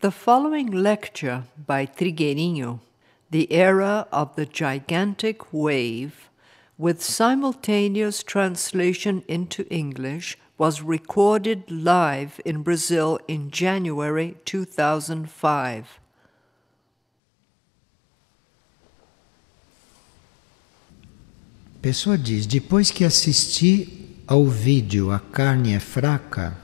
The following lecture by Trigueirinho, The Era of the Gigantic Wave, with simultaneous translation into English, was recorded live in Brazil in January 2005. Pessoa diz, depois que assisti ao vídeo A Carne é Fraca,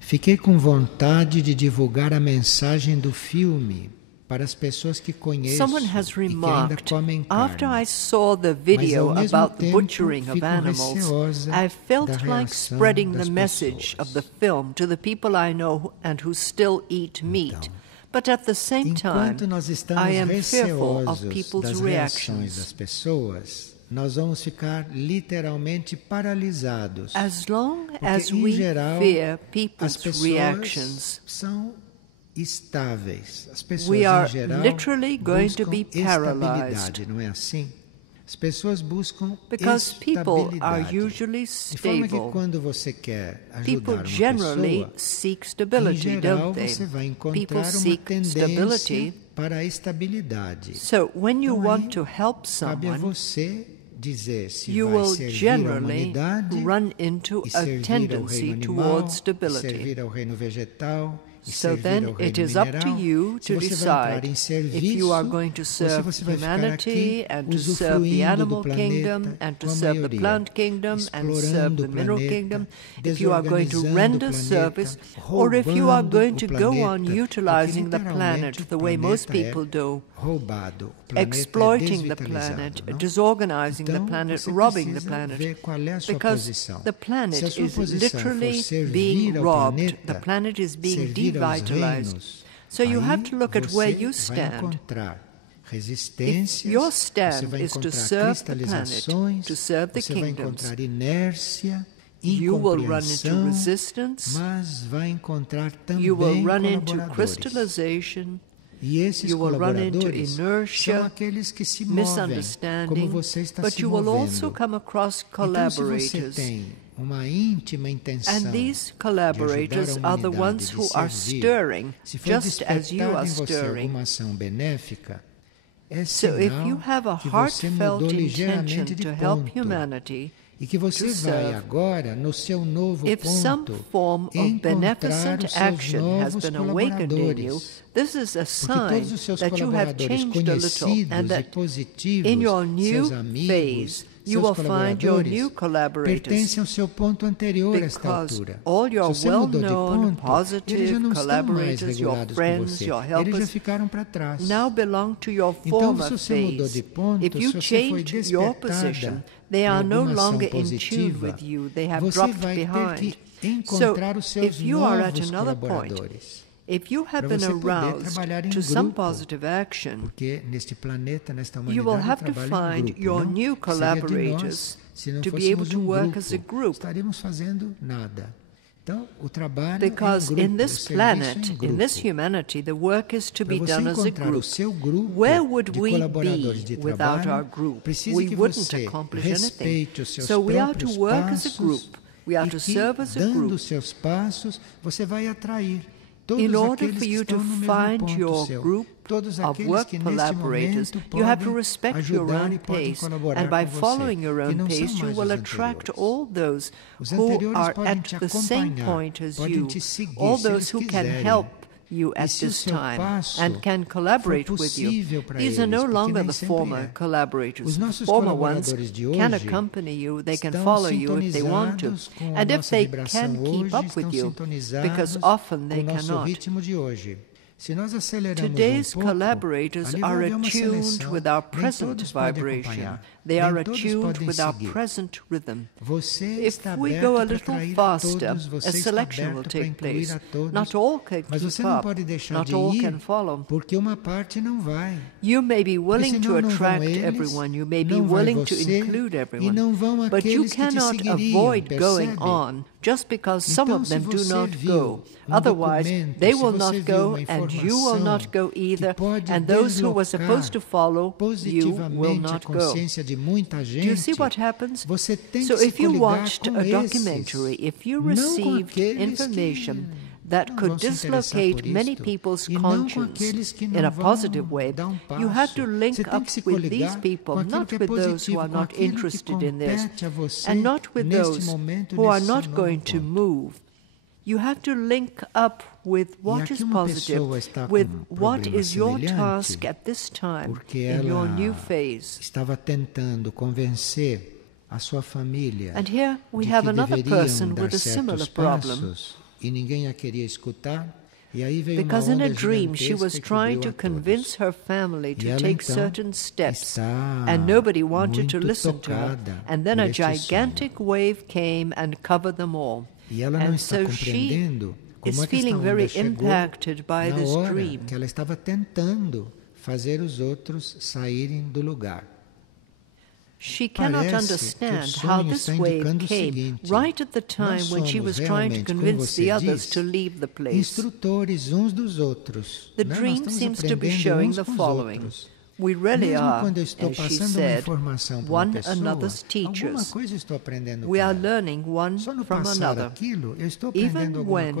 fiquei com vontade de divulgar a mensagem do filme para as pessoas que conheço Someone has e que ainda remarked, comem carne. after I saw the video Mas, ao mesmo about the tempo, butchering of fico animals, receosa I felt da like reação spreading the das message of the pessoas. film to the people I know and who still eat meat. Então, But at the same time, enquanto nós estamos I am fearful of receosos people's das reações das reactions. pessoas, nós vamos ficar literalmente paralisados. As long Porque, as em we geral, fear as people's pessoas reactions, são estáveis. As pessoas, we are em geral, literally going to buscam be paralyzed. estabilidade, não é assim? As pessoas buscam Because people are estabilidade. usually De forma que stable. quando você quer ajudar People uma generally pessoa, seek em stability, geral don't they? você vai People encontrar uma seek tendência stability. para a estabilidade. So when you Então, want aí, to help cabe a someone, você dizer se you vai will servir à generally humanidade run into e a servir ao tendency reino animal, towards e stability. servir ao reino vegetal, e So servir then ao reino it is up to mineral. you Se to você vai entrar decide em if you are serviço, going to ou se serve você vai ficar humanity aqui and to serve the usufruindo animal do kingdom planeta and to com a serve the maioria, plant kingdom and serve explorando the o mineral planeta, kingdom, if you are going to desorganizando render o service, planeta, or if you are roubando going o to go on planeta, utilizing porque the planet literalmente the way most o planeta people do, roubado. O planeta exploiting the desvitalizado, planet, não? disorganizing the Então, planet, você robbing the precisa planet, ver qual é a sua because posição. the Se a planet sua is posição for literally servir being ao robbed, planeta, the planet is being servir aos devitalized. reinos, So you have aí to look at where você you vai stand. encontrar resistências, If your você stand vai is to encontrar serve the planet, cristalizações, to serve the você vai kingdoms, encontrar inércia, you will run into incompreensão, resistance, mas vai encontrar também you will run into colaboradores. crystallization, E esses you will run into colaboradores inertia, são aqueles que se movem, como misunderstanding, você está but se you will also movendo. come across Então, se você collaborators. tem uma íntima intenção And these de collaborators ajudar a are the humanidade, ones de who are servir, stirring, se for just as you despertada are em você stirring. alguma ação benéfica, é So if sinal you have a que você mudou heartfelt ligeiramente intention de to help ponto. humanity, E que você to vai serve, agora, no seu novo if some ponto, form of encontrar beneficent os seus action has novos been awakened in you, colaboradores. this is a Porque sign todos os seus that you have colaboradores changed a little conhecidos and e that positivos, in your new seus amigos, phase, you seus will find your new colaboradores, collaborators, pertencem ao seu ponto anterior a esta because altura. all your Se você mudou de well-known, ponto, eles já positive não estão mais collaborators, your regulados com friends, você. your Eles já helpers, ficaram para trás. now belong to your Então, former se você mudou phase. de ponto, If you se você foi changed your despertada position, they por are no alguma ação longer in tune positiva, with you. They have você dropped vai ter behind. que encontrar os So, seus if you are at novos another point, colaboradores. if you have Para been você poder aroused trabalhar em to some grupo, positive action, porque neste planeta, nesta you will humanidade, have to trabalha em find grupo, your não? new Seria de collaborators nós, se não to be able fôssemos to work as a grupo, group. estaríamos fazendo nada. Então, o trabalho Because é em in grupo, this o serviço planet, é em in grupo. this humanity, the work is to Para be você done as a encontrar o group. seu grupo Where would de we colaboradores be de without trabalho, our group? precisa We que wouldn't você accomplish anything. respeite os seus So we are to próprios work as a passos group. We are e to que, serve as a dando group. os seus passos, você vai atrair todos In order aqueles for que you estão to no mesmo find ponto your seu. group Todos of aqueles work que neste collaborators, momento you have to podem respect your ajudar own e podem pace, colaborar and by com following você, your que own não pace, são you mais will os attract anteriores. all those Os who anteriores are podem at te the same acompanhar, point as podem you, te seguir, all se those eles who can quiserem. help you E at se o this seu time passo and can collaborate for with you. possível para These are no eles, porque longer nem the sempre former é. collaborators. Os The nossos former ones colaboradores de can hoje accompany you, they can estão follow you if they want to, sintonizados com a and if nossa they vibração can keep hoje, up estão with you, sintonizados because often com they o nosso cannot. ritmo de hoje. Se nós aceleramos Today's pouco, collaborators ali vai are haver uma attuned seleção. with our Nem present todos podem vibration. acompanhar. They Nem are todos attuned podem with our seguir. present rhythm. Você If está we aberto go a para little atrair a faster, todos, a você está selection will aberto para take incluir place. a todos. Not all can Mas keep você não up. pode deixar Not de all ir, can follow. porque uma parte não vai. You may be willing Porque to senão não vão attract eles, everyone. You may be não vai willing to você, include e everyone. não vão But you aqueles que te cannot seguiriam, avoid going percebe? on just because some Então, of se them do você not viu go. Otherwise, documento, they se will você not viu go uma and you will not informação go either, que pode and those who were deslocar supposed to follow, you will positivamente a not go. consciência de muita Do you gente, see what happens? você tem So que se if you coligar watched com a esses, documentary, if you não com received aqueles information that could dislocate many people's conscience in a positive way, you have to link up with these people, not with those who are not interested in this, and not with those who are not going to move. You have to link up with what is positive, with what is your task at this time in your new phase. Estava tentando convencer a sua família and here we have another person with a similar problem. E ninguém a queria escutar. E aí veio because uma in a onda dream she was gigantesca que trying cobriu to a convince todos. her family to E ela, take então, certain steps, está and nobody wanted to muito listen to her. tocada And then por a este gigantic sonho. wave came and covered them all. E ela não And está so she compreendendo como is é que esta feeling onda very chegou impacted by na this hora dream. que ela estava tentando fazer os outros saírem do lugar. She cannot understand how this wave came right at the time when she was trying to convince the others to leave the place. Instrutores uns dos outros. The dream seems to be showing the following. We really are, as she said, one another's teachers. We are learning one from another. Even when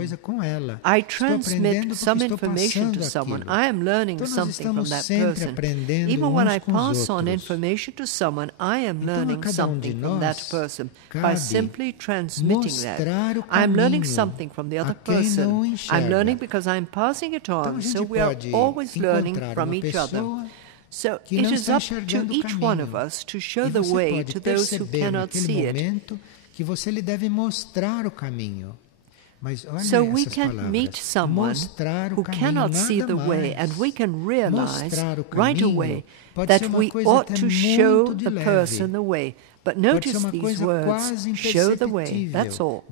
I transmit some information to someone, I am learning something from that person. Even when I pass on information to someone, I am learning something from that person by simply transmitting that. I am learning something from the other person. I'm learning because I'm passing it on, so we are always learning from each other. So it is up to each one of us to show the way to those who cannot see it. So we can meet someone who cannot see the way, and we can realize right away that we ought to show the person the way. But notice these words, show the way, that's all.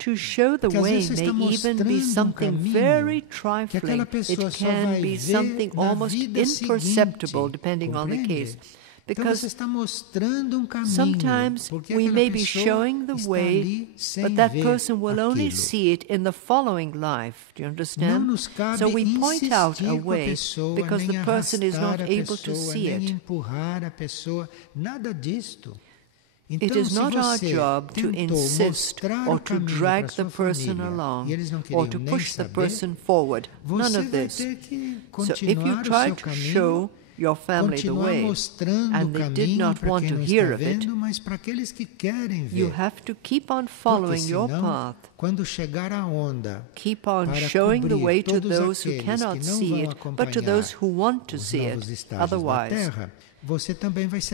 To show the way may even be something very trifling. It can be something almost imperceptible depending on the case. Because sometimes we may be showing the way, but that person will only see it in the following life. Do you understand? So we point out a way because the person is not able to see it. It is not our job to insist or to drag the person along or to push the person forward. None of this. So if you try to show your family the way and they did not want to hear of it, you have to keep on following your path. Keep on showing the way to those who cannot see it, but to those who want to see it. Otherwise,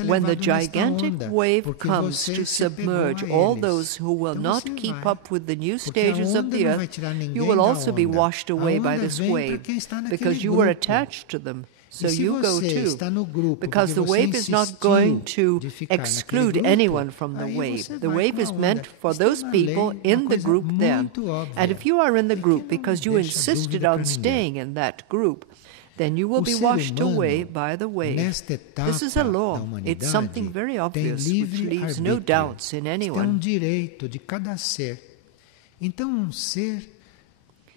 when the gigantic wave comes to submerge all those who will not keep up with the new stages of the earth, you will also be washed away by this wave, because you were attached to them. So you go too, because the wave is not going to exclude anyone from the wave. The wave is meant for those people in the group then. And if you are in the group because you insisted on staying in that group, then you will be washed away by the wave. This is a law. It's something very obvious, which leaves no doubts in anyone.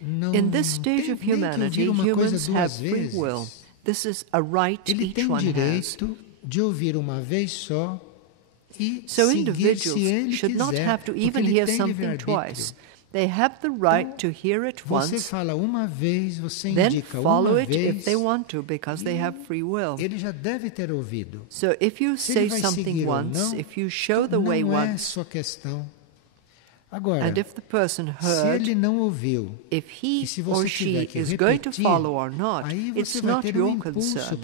In this stage of humanity, humans have free will. This is a right each one has. So individuals should not have to even hear something twice. They have the right to hear it once, then follow it if they want to, because they have free will. So if you say something once, if you show the way once, and if the person heard, if he or she is going to follow or not, it's not your concern.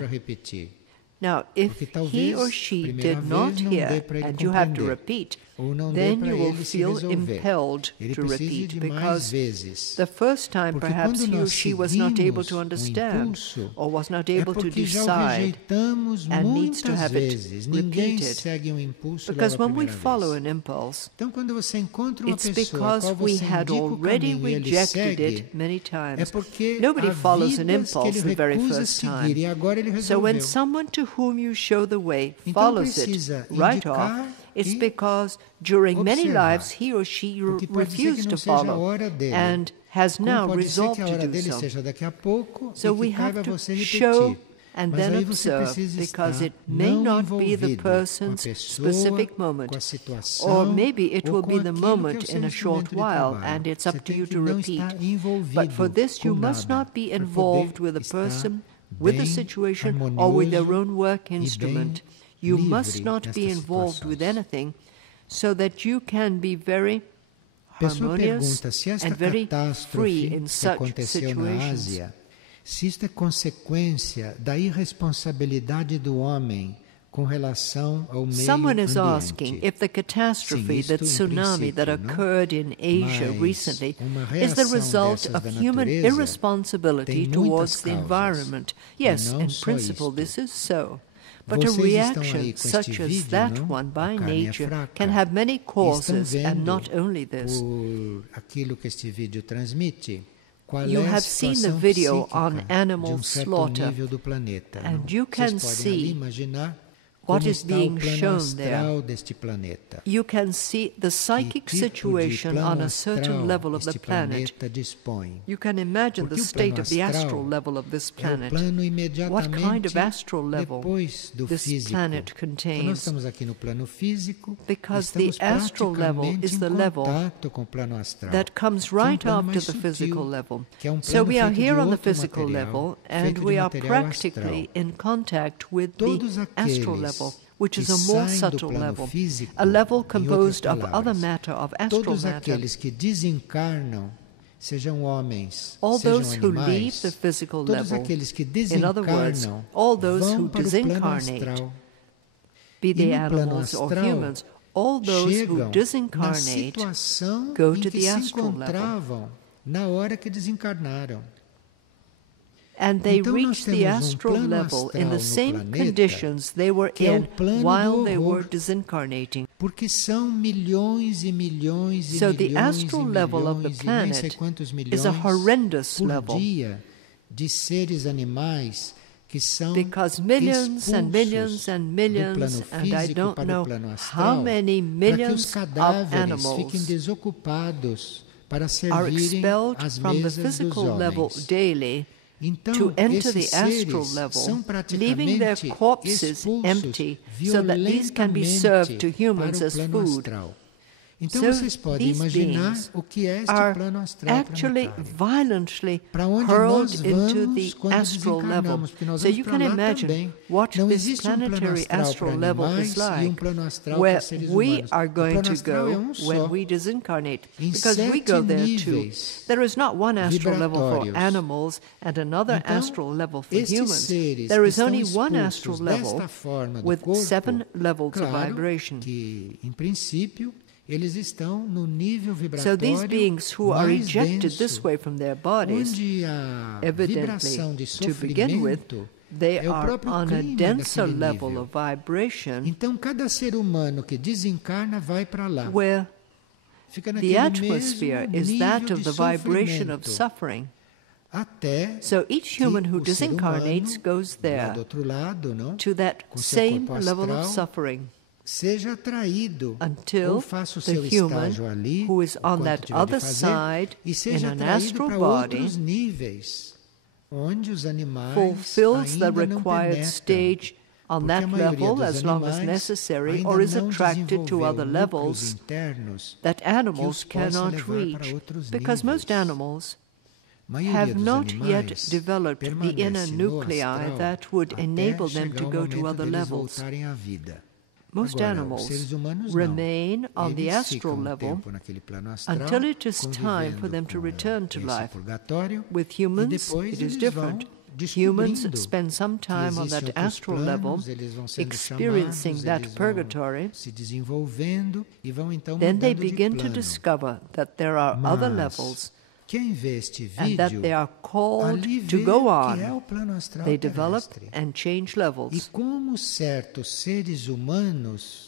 Now, if he or she did not hear and you have to repeat, then you will feel impelled to repeat, because the first time perhaps he or she was not able to understand or was not able to decide and needs to have it repeated. Because when we follow an impulse, it's because we had already rejected it many times. Nobody follows an impulse the very first time. So when someone to whom you show the way follows it right off, it's because during many lives he or she refused to follow and has now resolved to do so. So we have to show and then observe, because it may not be the person's specific moment, or maybe it will be the moment in a short while, and it's up to you to repeat. But for this, you must not be involved with the person, with the situation, or with their own work instrument. You must not be involved with anything, so that you can be very harmonious and very free in such situations. Se isto é consequência da irresponsabilidade do homem com relação ao meio Someone is ambiente. Asking if the catastrophe, the tsunami that occurred in Asia recently, is the result of human irresponsibility towards the environment. Yes, in principle this is so. But a reaction such as that one by nature can have many causes, and not only this. You have seen the video on animal slaughter, and you can see what is being shown there. You can see the psychic situation on a certain level of the planet. You can imagine the state of the astral level of this planet. What kind of astral level this planet contains. Because the astral level is the level that comes right after the physical level. So we are here on the physical level, and we are practically in contact with the astral level, which is a more subtle level, a level composed of other matter, of astral matter. All those who leave the physical level, in other words, all those who disincarnate, be they animals or humans, all those who disincarnate go to the astral level. And they reach the astral level in the same conditions they were in while they were disincarnating. So the astral level of the planet is a horrendous level, because millions and millions and millions, and I don't know how many millions of animals are expelled from the physical level daily to enter the astral level, leaving their corpses empty so that these can be served to humans as food. So these beings are actually violently hurled into the astral level. So you can imagine what this planetary astral level is like, where we are going to go when we disincarnate, because we go there too. There is not one astral level for animals and another astral level for humans. There is only one astral level with 7 levels of vibration. So these beings who are ejected this way from their bodies, evidently, to begin with, they are on a denser level of vibration, where the atmosphere is that of the vibration of suffering. So each human who disincarnates goes there, to that same level of suffering, until the human who is on that other side in an astral body fulfills the required stage on that level as long as necessary, or is attracted to other levels that animals cannot reach, because most animals have not yet developed the inner nuclei that would enable them to go to other levels. Most animals remain on the astral level until it is time for them to return to life. With humans, it is different. Humans spend some time on that astral level, experiencing that purgatory. Then they begin to discover that there are other levels, and that they are called to go on. They develop and change levels.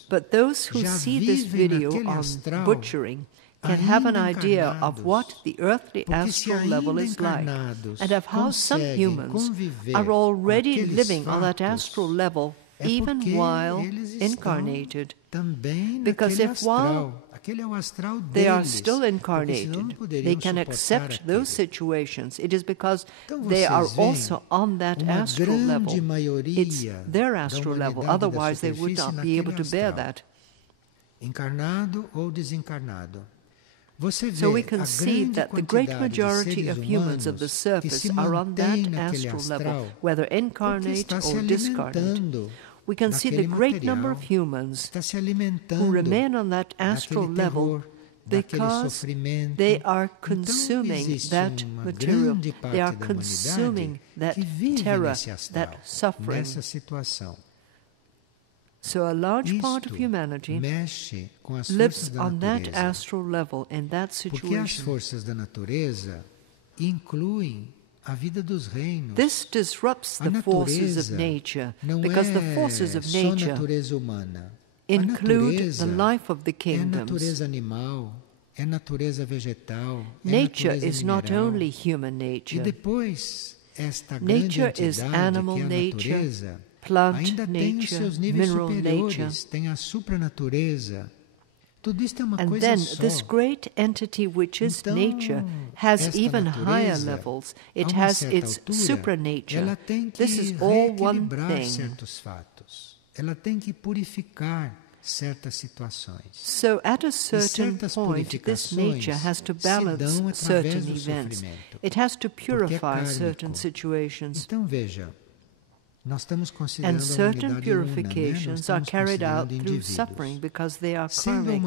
But those who see this video on butchering can have an idea of what the earthly astral level is like, and of how some humans are already living on that astral level even while incarnated. Because if while They are still incarnated. They can accept those situations. It is because they are also on that astral level. It's their astral level. Otherwise, they would not be able to bear that. So we can see that the great majority of humans of the surface are on that astral level, whether incarnate or discarnate. We can see the great number of humans who remain on that astral level because they are consuming that material. They are consuming that terror, that suffering. So a large part of humanity lives on that astral level, in that situation. This disrupts the forces of nature, because the forces of nature include the life of the kingdoms. Nature is not only human nature. Nature is animal nature, plant nature, mineral nature. And then this great entity which is nature has even higher levels. It has its supranature. This is all one thing. So at a certain point, this nature has to balance certain events. It has to purify certain situations. And certain purifications are carried out through suffering because they are karmic.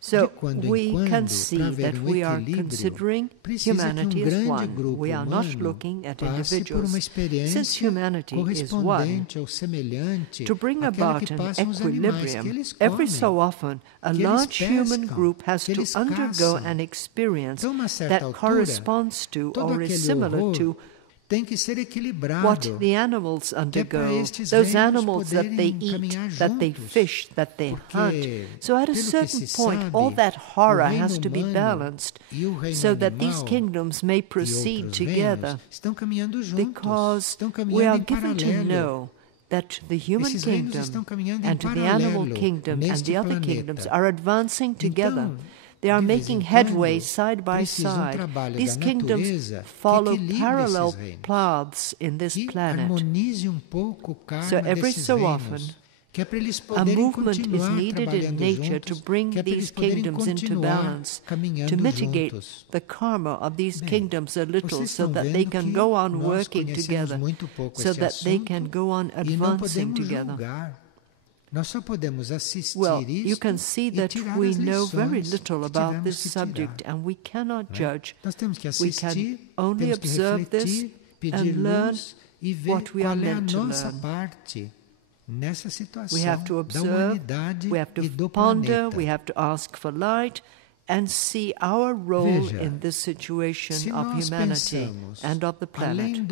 So we can see that we are considering humanity as one. We are not looking at individuals. Since humanity is one, to bring about an equilibrium, every so often a large human group has to undergo an experience that corresponds to or is similar to what the animals undergo, those animals that they eat, that they fish, that they hunt. So at a certain point, all that horror has to be balanced so that these kingdoms may proceed together, because we are given to know that the human kingdom and the animal kingdom and the other kingdoms are advancing together. They are making headway side by side. These kingdoms follow parallel paths in this planet. So every so often, a movement is needed in nature to bring these kingdoms into balance, to mitigate the karma of these kingdoms a little, so that they can go on working together, so that they can go on advancing together. Well, you can see that we know very little about this subject, and we cannot judge. We can only observe this and learn what we are meant to learn. We have to observe, we have to ponder, we have to ask for light, and see our role in this situation of humanity and of the planet.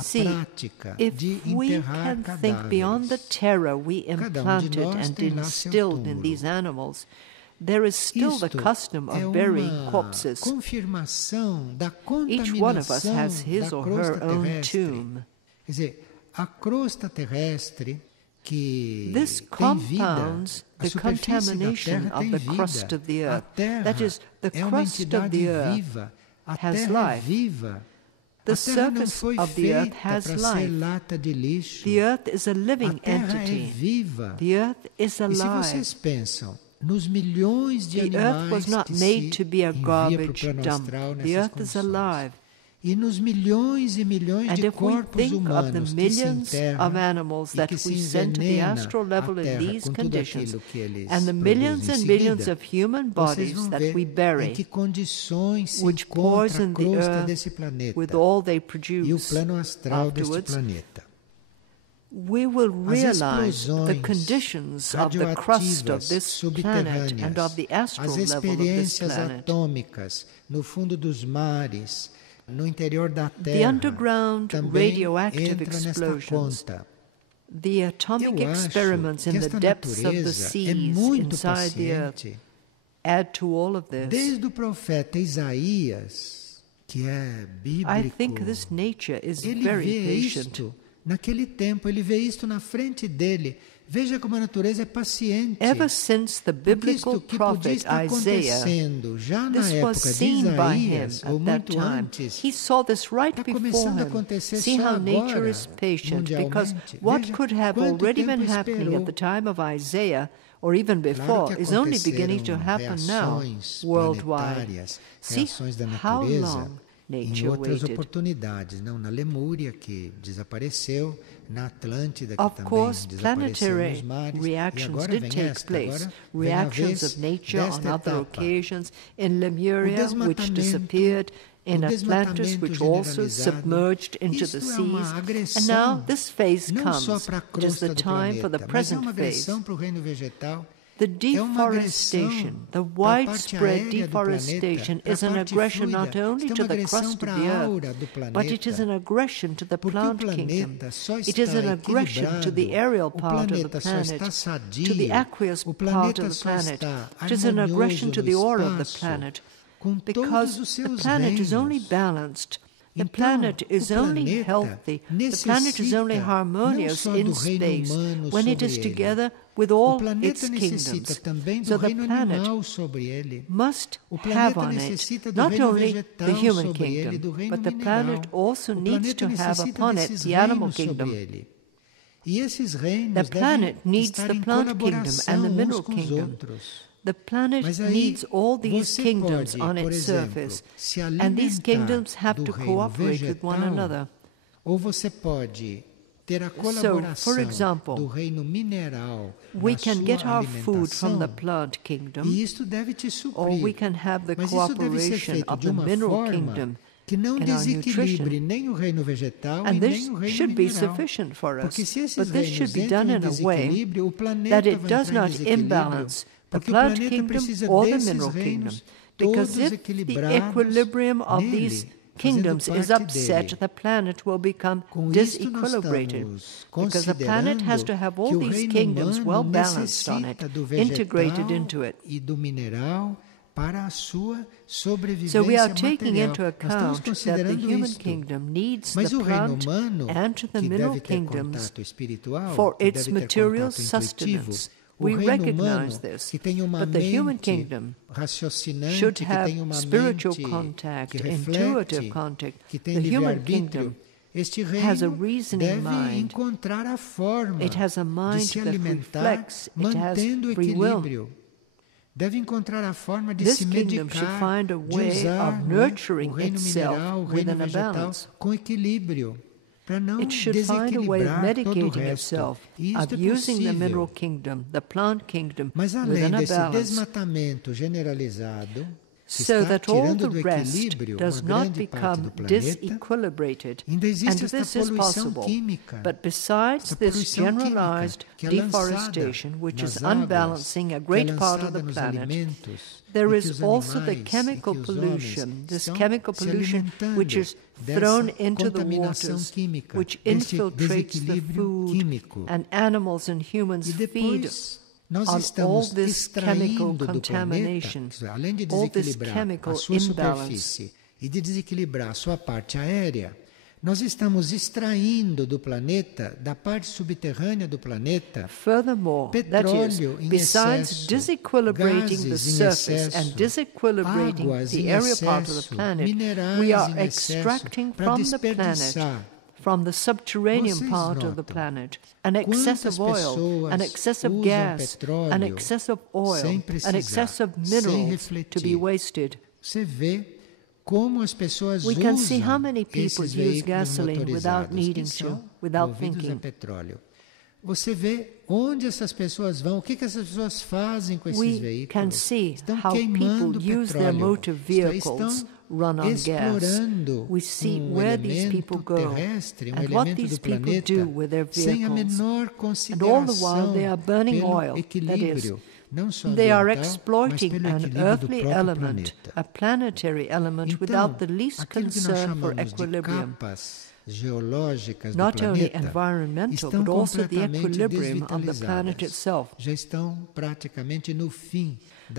See, if we can think beyond the terror we implanted and instilled in these animals, there is still the custom of burying corpses. Each one of us has his or her own tomb. This compounds the contamination of the crust of the earth. That is, the crust of the earth has life. The surface of the earth has life. The earth is a living entity. The earth is alive. The earth was not made to be a garbage dump. The earth is alive. And if we think of the millions of animals that we send to the astral level in these conditions, and the millions and millions of human bodies that we bury, which poison the earth with all they produce afterwards, we will realize the conditions of the crust of this planet and of the astral level of this planet. The underground radioactive explosions, the atomic experiments in the depths of the seas inside the earth, add to all of this. que é bíblico. I think this nature is very patient. Isto naquele tempo, ele vê isto na frente dele. Veja como a natureza é paciente. Ever since the biblical prophet Isaiah, this was seen by him at that time. He saw this right before him. See how nature is patient, because what could have already been happening at the time of Isaiah, or even before, is only beginning to happen now, worldwide. See how long em outras oportunidades, não na Lemúria, que desapareceu, na Atlântida, que também desapareceu nos mares, reactions did take place. Reactions of nature on other occasions, in Lemuria, which disappeared, in Atlantis, which also submerged into the seas. And now this phase comes. It is the time for the present phase. The deforestation, the widespread deforestation, is an aggression not only to the crust of the earth, but it is an aggression to the plant kingdom. It is an aggression to the aerial part of the planet, to the aqueous part of the planet. It is an aggression to the aura of the planet, because the planet is only balanced. The planet is only healthy, the planet is only harmonious in space when it is together with all its kingdoms. So the planet must have on it not only the human kingdom, but the planet also needs to have upon it the animal kingdom. The planet needs the plant kingdom and the mineral kingdom. The planet needs all these kingdoms on its surface, and these kingdoms have to cooperate with one another. So, for example, we can get our food from the plant kingdom, or we can have the cooperation of the mineral kingdom in our nutrition, and this should be sufficient for us. But this should be done in a way that it does not imbalance the plant kingdom or the mineral kingdom, because if the equilibrium of these kingdoms is upset, the planet will become disequilibrated, because the planet has to have all these kingdoms well balanced on it, integrated into it. So we are taking into account that the human kingdom needs the plant and the mineral kingdoms for its material sustenance. We recognize this, but the human kingdom should have spiritual contact, intuitive contact. The human kingdom has a reasoning mind. It has a mind that reflects. It has free will. This kingdom should find a way of nurturing itself within a balance. It should find a way of medicating itself, of using the mineral kingdom, the plant kingdom, within a balance, so that all the rest does not become disequilibrated. And this is possible. But besides this generalized deforestation, which is unbalancing a great part of the planet, there is also the chemical pollution, this chemical pollution which is thrown into the waters, which infiltrates the food, and animals and humans feed on all this chemical contamination, all this chemical imbalance. E de desequilibrar a sua parte aérea, nós estamos extraindo do planeta, da parte subterrânea do planeta, petróleo em excesso, disequilibrating the surface and disequilibrating the area part of the planet, we are extracting from the planet, from the subterranean part of the planet, an excess of oil, an excess of gas, an excess of oil, an excess of minerals to be wasted. We can see how many people use gasoline without needing to, without thinking. Você vê onde essas pessoas vão, o que essas pessoas fazem com esses veículos. We can see how people use their motor vehicles run on gas. We see where these people go and what these people do with their vehicles. And all the while they are burning oil, that is, they are exploiting an earthly element, a planetary element, without the least concern for equilibrium. Not only environmental, but also the equilibrium of the planet itself.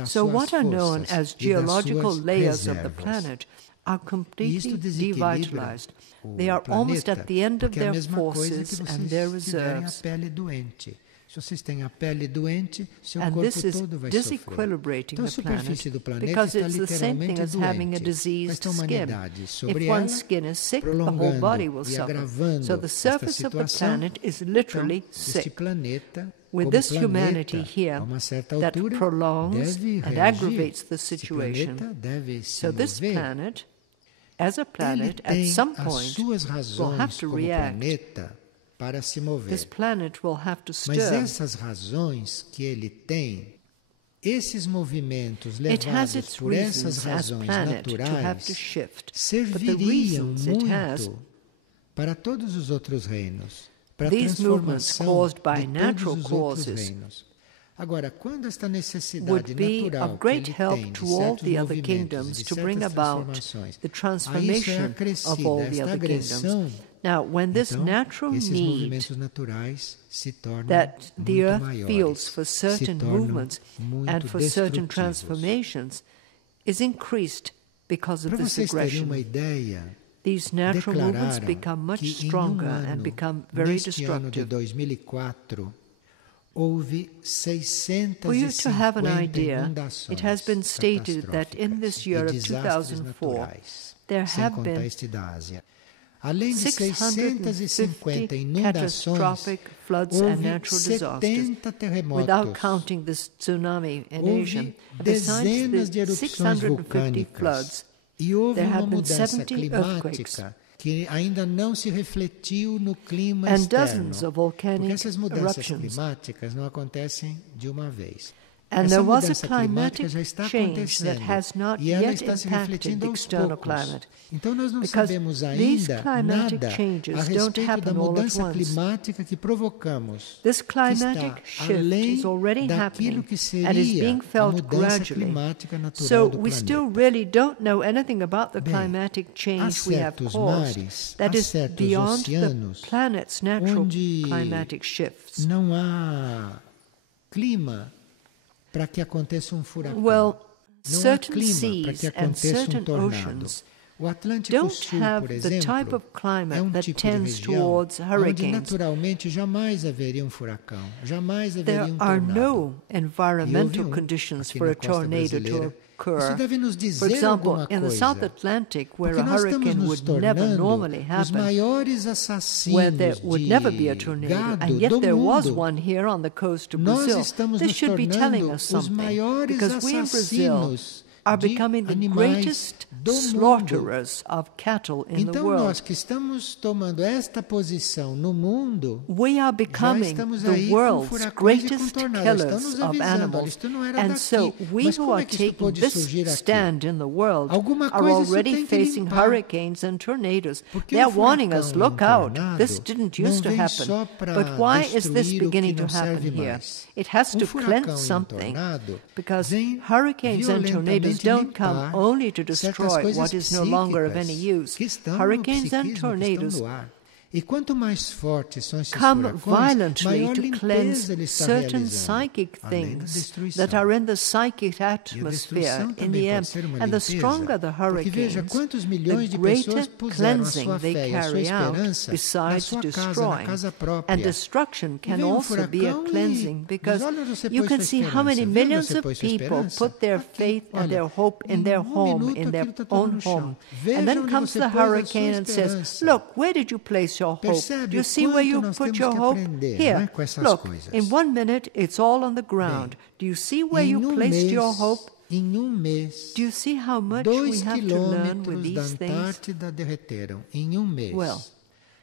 So what are known as geological layers of the planet are completely devitalized. They are almost at the end of their forces and their reserves. Se vocês têm a pele doente, seu and corpo this is todo vai disequilibrating sofrer. Então, a superfície do planeta because está it's the same thing literalmente as having a doente. diseased Esta skin. humanidade sobre If ela, one's skin is sick, the whole body will suffer. So the surface of the planet is literally sick. With this humanity here that prolongs and aggravates the situation. So this planet, as a planet, at some point will have to react. Para se mover. This planet will have to stir. Mas essas razões que ele tem, esses movimentos levados por essas razões naturais, serviriam muito para todos os outros reinos, para a transformação de todos os outros reinos. Agora, quando esta necessidade natural que ele tem de certos movimentos, de certas transformações, a isso é acrescida esta agressão. Now, when this natural need that the earth feels for certain movements and for certain transformations is increased because of this aggression, these natural movements become much stronger and become very destructive. For you to have an idea, it has been stated that in this year of 2004, there have been 650 catastrophic floods and natural disasters, without counting this tsunami in Asia. Besides the 650 floods, there have been 70 earthquakes que ainda não se refletiu no clima and externo, dozens of volcanic porque essas mudanças eruptions. climáticas não acontecem de uma vez. And Essa there was a mudança climática já está change that acontecendo has not e ela yet está se impacted refletindo the aos external poucos. climate. Então nós não Because sabemos these ainda climatic nada changes a don't respeito happen da all at mudança once. climática que provocamos, This que climatic está shift além is already daquilo happening que and is seria being a felt mudança gradually. climática natural So do we planeta. still really don't know anything about the climatic change we have caused that is beyond the planet's natural climatic shifts. Não há clima para que aconteça furacão. Well, não há certain clima para seas que and aconteça certain tornado. oceans O Atlântico don't Sul, have por the exemplo, type of climate that tipo de tends região towards onde hurricanes. naturalmente jamais haveria furacão, jamais haveria There tornado. are no environmental E houve conditions aqui for na a costa tornado brasileira. to occur. Isso deve nos For dizer example, alguma in the coisa. South Atlantic, where Porque a nós estamos hurricane nos would never tornando normally os happen, maiores assassinos where there would de never be a tornado, gado and yet do there was mundo. one here on the coast of Nós Brazil. estamos This nos should be telling tornando us os something, maiores because we in Brazil assassinos are de becoming the animais greatest do mundo. slaughterers of cattle in the Então world. nós que estamos tomando esta posição no mundo, We are já becoming estamos the aí com world's furacões e com greatest tornados. Estão killers nos of avisando, olha, animals. isto não era And daqui. so we Mas who como are é que isto taking pode this surgir aqui? stand in the world Alguma are coisa isso already tem que facing limpar. hurricanes and tornadoes. Porque They're um warning us, furacão e look out, tornado this didn't used to não vem happen. só para But why is this destruir o beginning que to não serve happen here? mais. It has to furacão cleanse e something, tornado because vem hurricanes and tornadoes violentamente don't come limpar only to certas destroy coisas what is no longer of any psíquicas use. que estão Hurricanes no and psiquismo, que tornadoes estão no ar. E quanto mais fortes são esses come furacões, violently maior to limpeza cleanse ele está certain realizando. psychic Além da things destruição. that are in the psychic E a atmosphere destruição in também the air. pode ser uma And the limpeza, stronger the porque veja hurricanes, quantos the milhões de greater pessoas puseram a cleansing sua they fé e a sua carry out esperança na besides sua casa, na destroying. casa própria. And destruction E can vem also be a furacão cleansing, e because diz, olha onde você you pôs can sua see how esperança. many Viu onde millions você of pôs sua people esperança? put their Aqui. faith and Olha, their hope in their home, minuto in their aquilo está tudo own no chão. home. Veja And then onde comes você the pôs a sua hurricane and says, esperança. look, where did you place your hope? Percebe Do you o see where quanto you nós put temos your que hope? aprender, Here, não é, com essas look, coisas. in 1 minute it's all on the ground. Do you see where you placed your hope? Em mês, Do you see how much we 2 have to learn with quilômetros da these things? Antártida derreteram em mês. Well,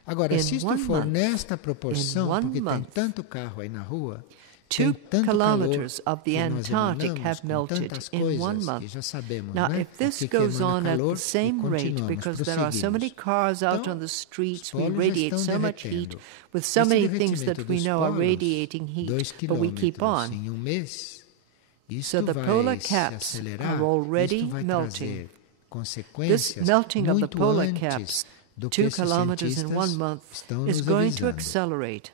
agora, se isto for month, nesta proporção, porque tem tanto carro aí na rua, tem 2 tanto kilometers calor of the que nós Antarctic emanamos have com melted tantas in coisas 1 que month. já sabemos, Now, né? if this Porque goes emana on at calor the same e rate, continuamos, because there are so many prosseguimos. cars out Então, on the streets, os we polos já radiate estão so much heat, derretendo. with so Esse many things derretimento that we dos know are polos, radiating heat, 2 but we keep quilômetros on. em mês, isso So the vai polar se caps acelerar, are already isto vai melting. trazer consequências This melting of the muito polar antes caps, do que 2 esses kilometers in 1 cientistas month, estão is nos going to avisando. accelerate.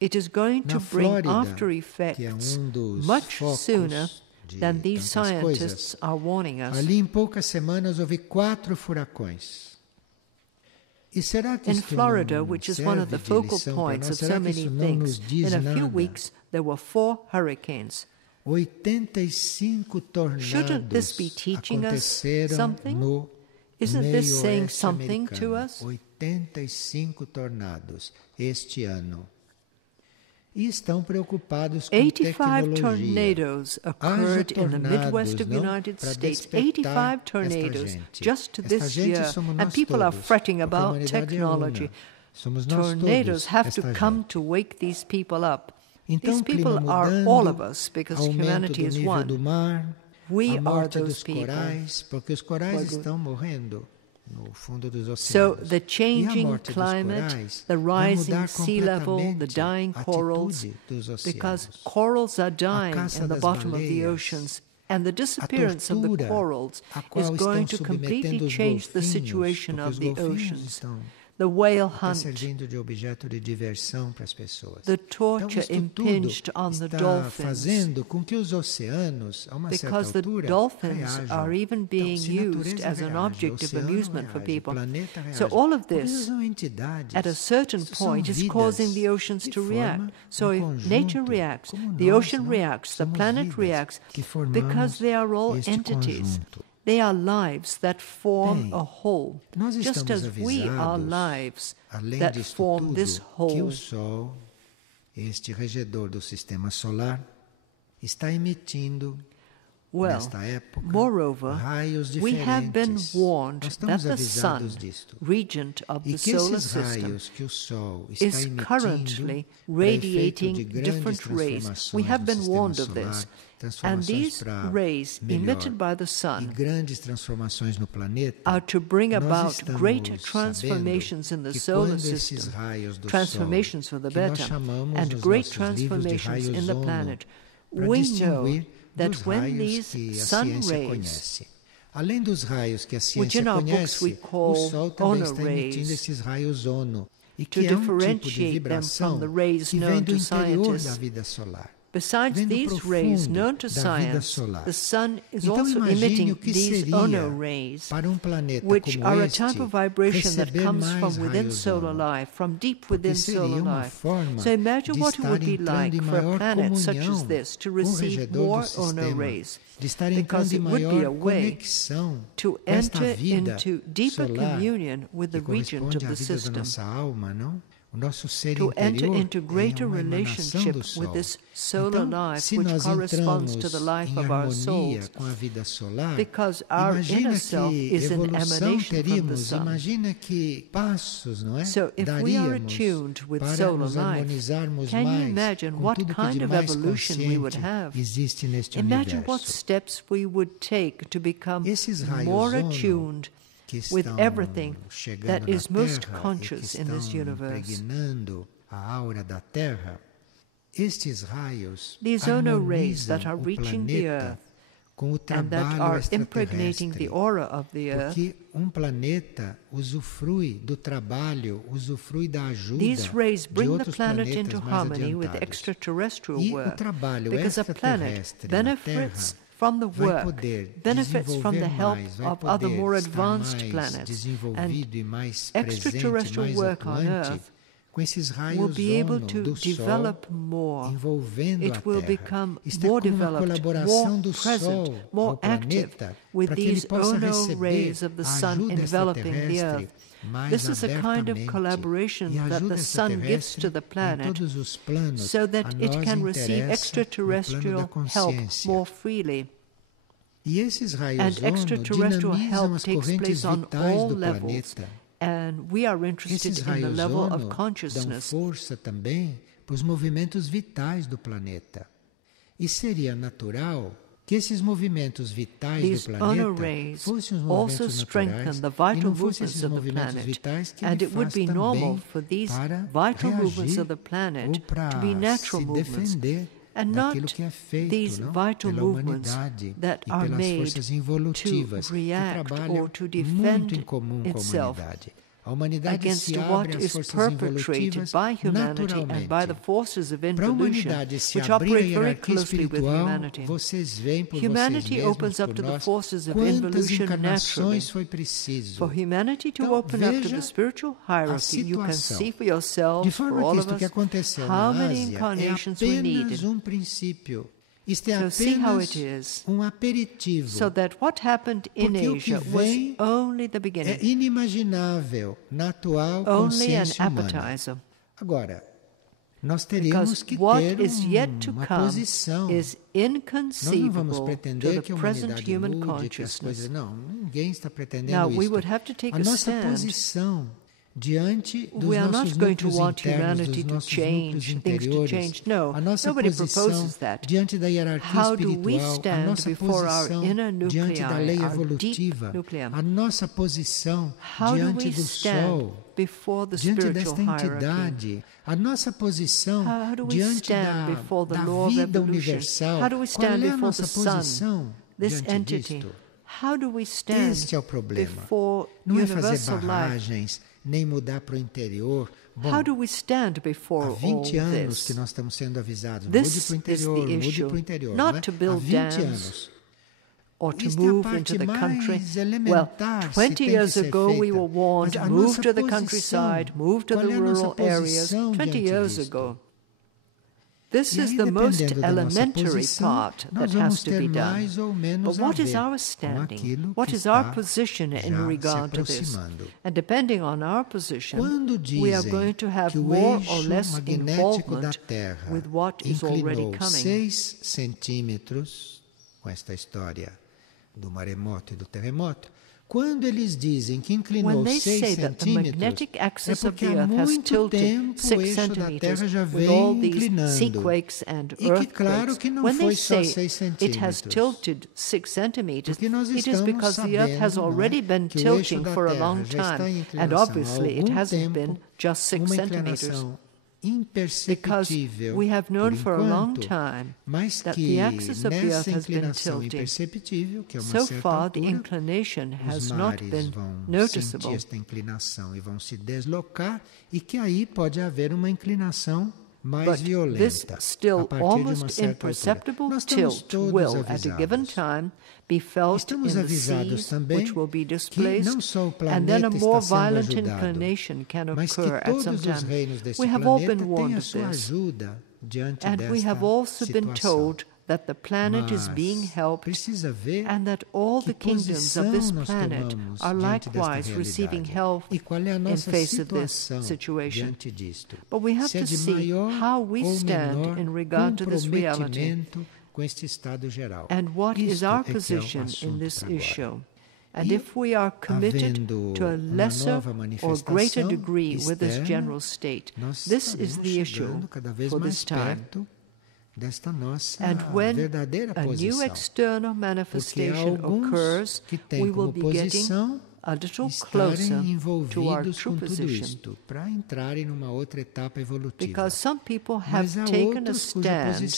It is going to Na bring Flórida, after que é effects dos much focos sooner than these scientists are warning us. Ali em poucas semanas houve 4 furacões. E será que in Florida, which is one of the focal points of so many things, in a few weeks there were 4 hurricanes. 85 tornados Shouldn't this be teaching us something? No Isn't this saying something to us? 85 tornados este ano. E estão preocupados com 85 tornadoes occurred in the Midwest of the United States. 85 tornadoes just this year. And people are fretting about technology. Tornadoes have to come to wake these people up. These people are all of us, because humanity is one. We are those people. Porque os corais estão morrendo no fundo dos oceanos. So the changing climate, the rising sea level, the dying corals, because corals are dying in the bottom of the oceans, and the disappearance of the corals is going to completely change the situation of the oceans. The whale hunt, the torture impinged on the dolphins, because the dolphins are even being used as an object of amusement for people. So all of this, at a certain point, is causing the oceans to react. So if nature reacts, the ocean reacts, the planet reacts, because they are all entities. They are lives that form a whole, just as we are lives that form this whole. Que o Sol, este regedor do sistema solar, está emitindo nesta época moreover, raios diferentes. we have been warned that the Sun, regent of the solar system, is currently radiating different rays. We have been warned of this. And these rays emitted by the Sun are to bring about great transformations in the solar system, transformations for the better, and great transformations in the planet. We know that when these sun rays, which in our books we call Ono rays, to differentiate them from the rays known to scientists, besides these rays known to science, the Sun is also emitting these Ono rays, which are a type of vibration that comes from within solar life, from deep within solar life. So imagine what it would be like for a planet such as this to receive more Ono rays, because it would be a way to enter into deeper communion with the regent of the system, to enter into greater relationship with this solar life which corresponds to the life of our souls, because our inner self is an emanation from the Sun. So if we are attuned with solar life, can you imagine what kind of evolution we would have? Imagine what steps we would take to become more attuned with everything that is most conscious in this universe. These Ono rays that are reaching the Earth and that are impregnating the aura of the Earth, these rays bring the planet into harmony with extraterrestrial work, because a planet benefits from the work, benefits from the help of other more advanced planets, and extraterrestrial work on Earth will be able to develop more. It will become more developed, more present, more active with these Ono rays of the Sun enveloping the Earth. This is a kind of collaboration that the Sun gives to the planet so that it can receive extraterrestrial help more freely. And extraterrestrial help takes place on all levels, and we are interested in the level of consciousness. Força também para os movimentos vitais do planeta. E seria natural que esses movimentos vitais do planeta fossem os movimentos naturais e não fossem esses movimentos vitais que ele faz também para reagir ou para se defender daquilo que é feito pelas forças involutivas que trabalham muito em comum com a humanidade. against what is perpetrated by humanity and by the forces of involution, which operate very closely with humanity. Humanity opens up to the forces of involution naturally. For humanity to open up to the spiritual hierarchy, you can see for yourselves, for all of us, how many incarnations were needed. So see how it is. So that what happened in Asia was only the beginning. Only an appetizer. Because what is yet to come is inconceivable to the present human consciousness. Now, we would have to take a stand. We are not going to want humanity to change, things to change. No, nobody proposes that. How do we stand before our inner nuclei, our deep nuclei? How do we stand before the spiritual hierarchy? How do we stand before the law of evolution? How do we stand before the sun, this entity? How do we stand before universal life? Nem mudar para o interior. Bom, how do we stand before há 20 all anos this? Que nós estamos sendo avisados. This Mude para o interior, mude para o interior. Not to build dams or to move into the country. Well, 20 years ago we were warned, move to the countryside, move to the rural areas. 20 years ago. This is the most elementary part that has to be done. But what is our standing? What is our position in regard to this? And depending on our position, we are going to have more or less involvement with what is already coming. 6 centímetros com esta história do maremoto e do terremoto. Quando eles dizem que inclinou 6 centímetros, é porque há muito tempo o eixo da Terra já vem inclinando. E que claro que não foi só 6 centímetros. Porque nós estamos sabendo que o eixo da Terra já está em inclinação há algum tempo, uma inclinação imperceptível we have known for a long time that the axis of the earth has been tilting. So far, the inclination has not been noticeable. Esta inclinação e vão se deslocar e que aí pode haver uma inclinação mais violenta. This still almost imperceptible tilt will, at a given time, be felt in the seas, which will be displaced, and then a more violent inclination can occur at some time. We have all been warned of this, and we have also been told that the planet is being helped and that all the kingdoms of this planet are likewise receiving help in face of this situation. But we have to see how we stand in regard to this reality and what is our position in this issue. And if we are committed to a lesser or greater degree with this general state, this is the issue for this time. And when a new external manifestation occurs, we will be getting a little closer to our true position. Because some people have taken a stand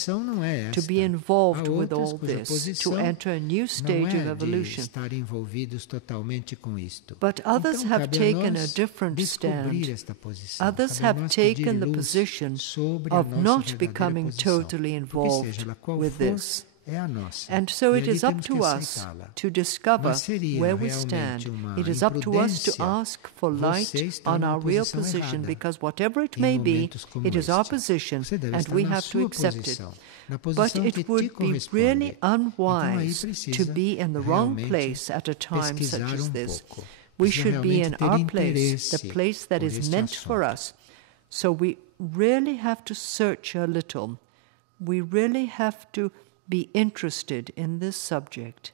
to be involved with all this, to enter a new stage of evolution. But others have taken a different stand. Others have taken the position of not becoming totally involved with this. And so it is up to us to discover where we stand. It is up to us to ask for light on our real position, because whatever it may be, it is our position and we have to accept it. But it would be really unwise to be in the wrong place at a time such as this. We should be in our place, the place that is meant for us. So we really have to search a little. We really have to be interested in this subject.